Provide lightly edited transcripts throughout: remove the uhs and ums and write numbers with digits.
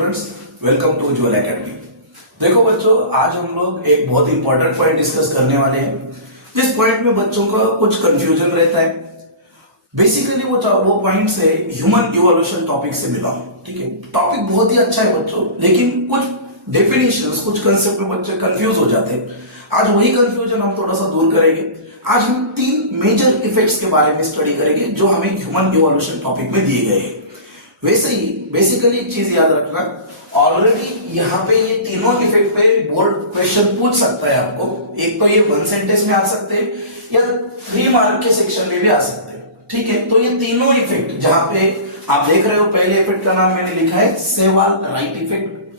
Students, welcome to Ujjwal academy. देखो बच्चों, आज हम लोग एक बहुत इंपॉर्टेंट पॉइंट डिस्कस करने वाले हैं, जिस पॉइंट में बच्चों का कुछ कंफ्यूजन रहता है। बेसिकली वो पॉइंट से ह्यूमन इवोल्यूशन टॉपिक से मिला। ठीक है, टॉपिक बहुत ही अच्छा है बच्चों, लेकिन कुछ डेफिनेशंस, कुछ कंसेप्ट में बच्चे कंफ्यूज हो जाते हैं। आज वही कंफ्यूजन हम थोड़ा सा दूर करेंगे। आज हम 3 मेजर इफेक्ट्स के बारे में स्टडी करेंगे जो हमें ह्यूमन इवोल्यूशन टॉपिक में दिए गए हैं। वैसे ही बेसिकली एक चीज याद रखना, ऑलरेडी यहाँ पे ये तीनों इफेक्ट पे बोर्ड क्वेश्चन पूछ सकता है आपको। एक तो ये 1 सेंटेंस में आ सकते हैं या 3 मार्क के सेक्शन में भी आ सकते हैं। ठीक है, तो ये तीनों इफेक्ट जहां पे आप देख रहे हो, पहले इफेक्ट का नाम मैंने लिखा है सेवाल राइट इफेक्ट,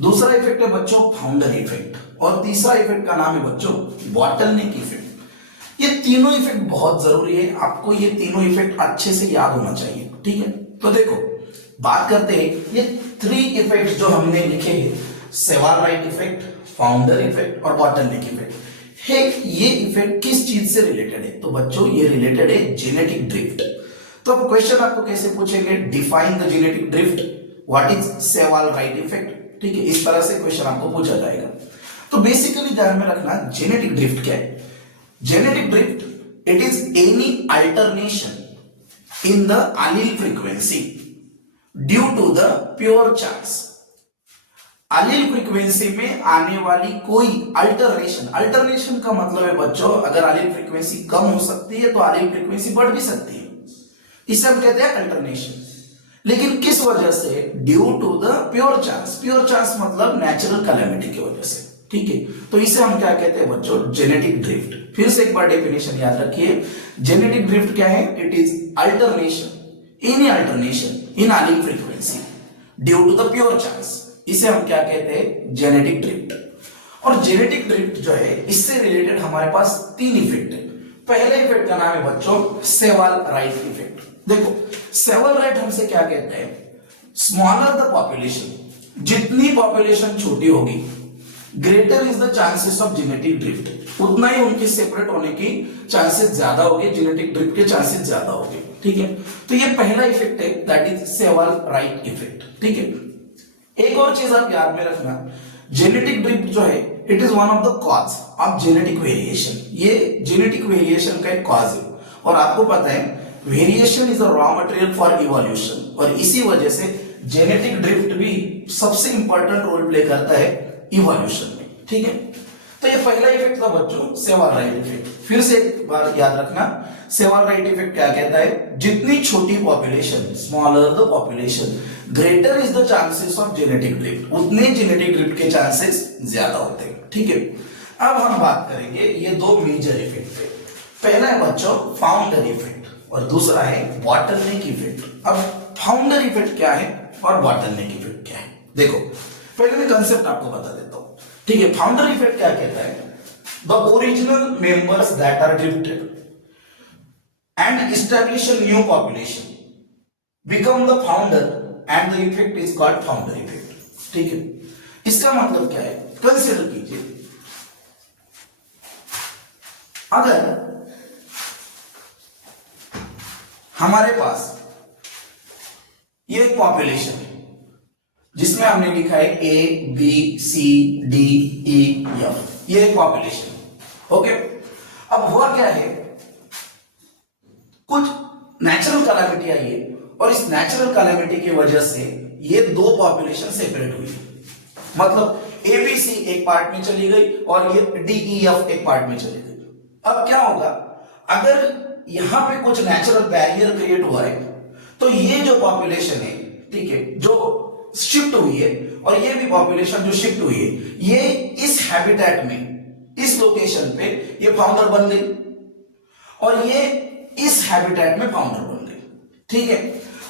दूसरा इफेक्ट है बच्चों फाउंडर इफेक्ट, और तीसरा इफेक्ट का नाम है बच्चों बॉटलनेक इफेक्ट। ये तीनों इफेक्ट बहुत जरूरी है, आपको ये तीनों इफेक्ट अच्छे से याद होना चाहिए। ठीक है, तो देखो बात करते हैं ये 3 इफेक्ट जो हमने लिखे हैं, सेवाल राइट इफेक्ट, फाउंडर इफेक्ट और बॉटलनेक इफेक्ट है। ये इफेक्ट किस चीज से रिलेटेड है? तो बच्चों ये रिलेटेड है जेनेटिक ड्रिफ्ट। तो अब क्वेश्चन आपको कैसे पूछेंगे, define the genetic drift, what is Sewall Wright effect. ठीक है, इस तरह से क्वेश्चन आपको पूछा जाएगा। तो बेसिकली ध्यान में रखना, जेनेटिक ड्रिफ्ट क्या है? Genetic drift it is any alternation in the allele frequency due to the pure chance. allele frequency में आने वाली कोई अल्टरनेशन, अल्टरनेशन का मतलब है बच्चों, अगर allele फ्रीक्वेंसी कम हो सकती है तो allele फ्रीक्वेंसी बढ़ भी सकती है, इसे हम कहते हैं अल्टरनेशन। लेकिन किस वजह से? Due to the pure chance. Pure chance मतलब नेचुरल कैलेमिटी की वजह से। ठीक है, तो इसे हम क्या कहते हैं बच्चों? Genetic drift. फिर से एक बार डेफिनेशन याद रखिए, जेनेटिक ड्रिफ्ट क्या है? It is alternation, any alternation in allele frequency due to the pure chance, इसे हम क्या कहते हैं? Genetic drift. और जेनेटिक ड्रिफ्ट जो है, इससे रिलेटेड हमारे पास 3 इफेक्ट है। पहले इफेक्ट का नाम है बच्चों सेवाल राइट इफेक्ट। देखो सेवाल राइट हमसे क्या कहते हैं? स्मॉलर द पॉपुलेशन, जितनी पॉपुलेशन छोटी होगी, greater is the chances of genetic drift, उतना ही उनके सेपरेट होने की चांसेस ज्यादा होगी, जेनेटिक ड्रिफ्ट के चांसेस ज्यादा होंगे। ठीक है, तो ये पहला इफेक्ट है, that is Sewall Wright effect. ठीक है, एक और चीज आप याद में रखना, जेनेटिक ड्रिफ्ट जो है it is one of the cause of genetic variation. ये जेनेटिक वेरिएशन का एक कॉज है, और आपको पता है variation is a raw material for evolution, और इसी वजह से जेनेटिक ड्रिफ्ट भी सबसे इंपॉर्टेंट रोल प्ले करता है इवोल्यूशन में। ठीक है, तो ये पहला इफेक्ट था बच्चों सेवाल राइट इफेक्ट। फिर से एक बार याद रखना, सेवाल राइट इफेक्ट क्या कहता है? जितनी छोटी population, smaller the population, greater is the chances of genetic drift, उतने जेनेटिक ड्रिफ्ट के चांसेस ज्यादा होते हैं। ठीक है, अब हम बात करेंगे ये 2 मेजर इफेक्ट पे। पहला है बच्चों फाउंडर इफेक्ट और दूसरा है बॉटलनेक इफेक्ट। अब फाउंडर इफेक्ट क्या है और बॉटलनेक इफेक्ट क्या है? देखो पहले मैं कंसेप्ट आपको बता देता हूं। ठीक है, फाउंडर इफेक्ट क्या कहता है? The original members that are drifted and establish a new population become the founder and the effect is called founder effect. ठीक है, इसका मतलब क्या है? कंसीडर कीजिए, अगर हमारे पास ये एक पॉपुलेशन है जिसमें हमने लिखा है A, B, C, D, E, F, ये एक पॉपुलेशन। ओके, अब हुआ क्या है, कुछ नेचुरल कैलामिटी आई है, और इस नेचुरल कैलामिटी की वजह से ये 2 पॉपुलेशन सेपरेट हुई। मतलब A, B, C एक पार्ट में चली गई और ये D, E, F एक पार्ट में चली गई। अब क्या होगा, अगर यहां पे कुछ नेचुरल बैरियर क्रिएट हुआ है, तो ये जो पॉपुलेशन है, ठीक है, जो शिफ्ट हुई है, और ये भी पॉपुलेशन जो शिफ्ट हुई है, ये इस हैबिटेट में, इस लोकेशन पे ये फाउंडर बन गई, और ये इस हैबिटेट में फाउंडर बन गई। ठीक है,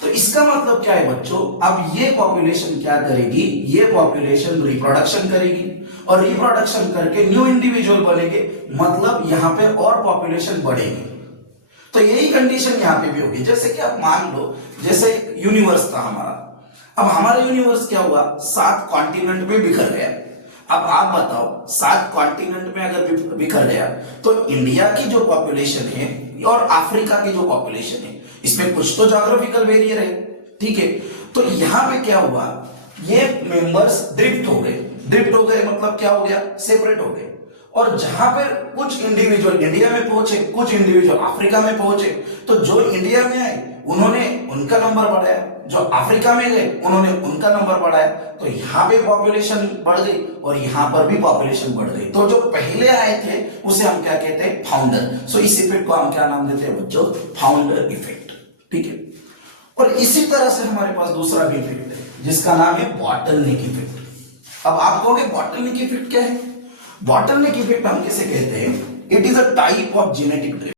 तो इसका मतलब क्या है बच्चों? अब ये पॉपुलेशन क्या करेगी? ये पॉपुलेशन रिप्रोडक्शन करेगी, और रिप्रोडक्शन करके न्यू इंडिविजुअल बनेंगे, मतलब यहां पे और पॉपुलेशन बढ़ेगी। तो यही कंडीशन यहां पे भी होगी। जैसे कि आप मान लो, जैसे यूनिवर्स था हमारा, अब हमारा यूनिवर्स क्या हुआ? 7 कॉन्टिनेंट में बिखर गया। अब आप बताओ, 7 कॉन्टिनेंट में अगर बिखर गया, तो इंडिया की जो पॉपुलेशन है और अफ्रीका की जो पॉपुलेशन है, इसमें कुछ तो ज्योग्राफिकल वेरिएशन है। ठीक है, तो यहां पे क्या हुआ, ये मेंबर्स ड्रिफ्ट हो गए। ड्रिफ्ट हो गए मतलब क्या हो गया, सेपरेट हो गए। और जहां पर कुछ इंडिविजुअल इंडिया में पहुंचे, कुछ इंडिविजुअल अफ्रीका में पहुंचे, तो जो इंडिया में आए उन्होंने उनका नंबर बढ़ाया, जो अफ्रीका में गए उन्होंने उनका नंबर बढ़ाया, तो यहाँ पे पॉपुलेशन बढ़ गई और यहाँ पर भी पॉपुलेशन बढ़ गई। तो जो पहले आए थे उसे हम क्या कहते हैं, फाउंडर। सो इस इफेक्ट को हम क्या नाम देते हैं बच्चों, फाउंडर इफेक्ट। ठीक है। और इसी तरह से हमारे पास दूसरा भी इफेक्ट है जिसका नाम है बॉटलनेक इफेक्ट। अब आप कहोगे बॉटलनेक इफेक्ट क्या है? बॉटलनेक इफेक्ट हम किसे कहते हैं, it is a type of genetic drift.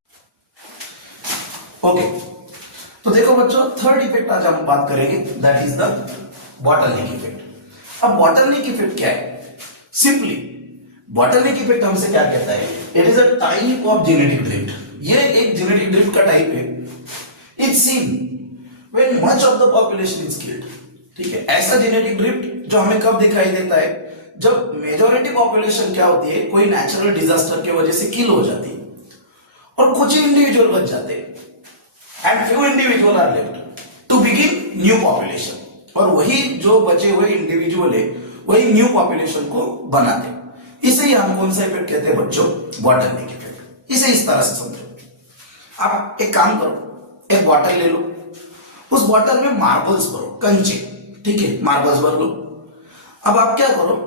Okay, तो देखो बच्चों, थर्ड इफेक्ट आज हम बात करेंगे, that is the bottleneck effect. अब बॉटलनेक इफेक्ट क्या है? सिंपली बॉटलनेक इफेक्ट हमसे क्या कहता है, it is a type of genetic drift. ये एक जेनेटिक ड्रिफ्ट का टाइप है। It's seen when much of the population is killed. ठीक है, ऐसा जेनेटिक ड्रिफ्ट जो हमें कब दिखाई देता है, जब मेजॉरिटी पॉपुलेशन क्या होती है, कोई नेचुरल डिजास्टर की वजह से किल हो जाती है और कुछ इंडिविजुअल बच जाते हैं and few individual are left to begin new population. और वही जो बचे हुए इंडिविजुअल है वही न्यू पॉपुलेशन को बनाते हैं। इसे ही हम कौन सा इफेक्ट कहते हैं बच्चों, बॉटलनेक इफेक्ट। इसे इस तरह से समझो। आप एक काम करो, एक बॉटल ले लो, उस बॉटल में मार्बल्स भरो, कंचे। ठीक है, मार्बल्स भर लो। अब आप क्या करो,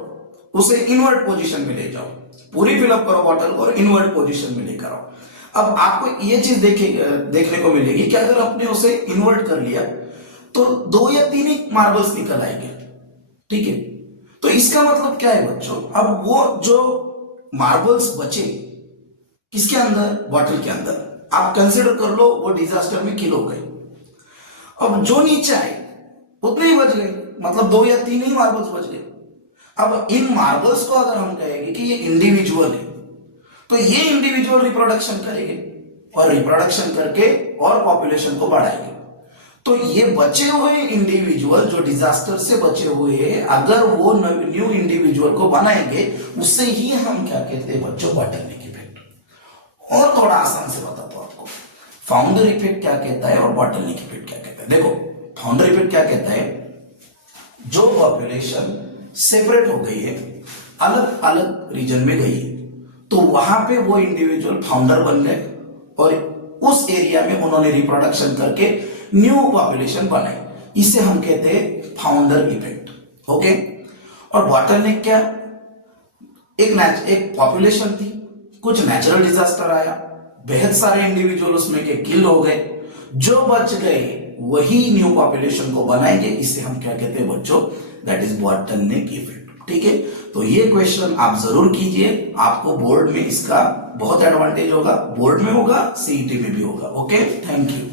उसे इनवर्ट पोजीशन में ले जाओ, पूरी फिलअप करो बॉटल और इनवर्ट पोजीशन में लेकर आओ। अब आपको ये चीज देखने को मिलेगी कि अगर आपने उसे इन्वर्ट कर लिया तो 2 या 3 ही मार्बल्स निकल आएंगे। ठीक है, तो इसका मतलब क्या है बच्चों, अब वो जो मार्बल्स बचे किसके अंदर, बॉटल के अंदर, आप कंसिडर कर लो वो डिजास्टर में किल हो गए। अब जो नीचे आए उतने ही बच गए, मतलब 2 या 3 ही मार्बल्स बच गए। अब इन मार्बल्स को अगर हम कहेंगे कि ये इंडिविजुअल है, तो ये इंडिविजुअल रिप्रोडक्शन करेंगे और रिप्रोडक्शन करके और पॉपुलेशन को बढ़ाएंगे। तो ये बचे हुए इंडिविजुअल जो डिजास्टर से बचे हुए हैं, अगर वो न्यू इंडिविजुअल को बनाएंगे, उससे ही हम क्या कहते हैं बच्चों, बॉटलनेक इफेक्ट। और थोड़ा आसान से बताता हूं आपको, फाउंडर इफेक्ट क्या कहता है और बॉटलनेक इफेक्ट क्या कहता है। देखो, फाउंडर इफेक्ट क्या कहता है, जो पॉपुलेशन सेपरेट हो गई है, अलग अलग रीजन में गई है, तो वहां पे वो इंडिविजुअल फाउंडर बन गए और उस एरिया में उन्होंने रिप्रोडक्शन करके न्यू पॉपुलेशन बनाई। इसे हम कहते हैं फाउंडर इफेक्ट। ओके, और बॉटलनेक क्या, एक पॉपुलेशन थी, कुछ नेचुरल डिजास्टर आया, बेहद सारे इंडिविजुअल उसमें के किल हो गए, जो बच गए वही न्यू पॉपुलेशन को बनाएंगे। इसे हम क्या कहते हैं बच्चों, दैट इज बॉटलनेक इफेक्ट। ठीक है, तो ये क्वेश्चन आप जरूर कीजिए, आपको बोर्ड में इसका बहुत एडवांटेज होगा, बोर्ड में होगा, सीईटी में भी होगा। Okay, thank you.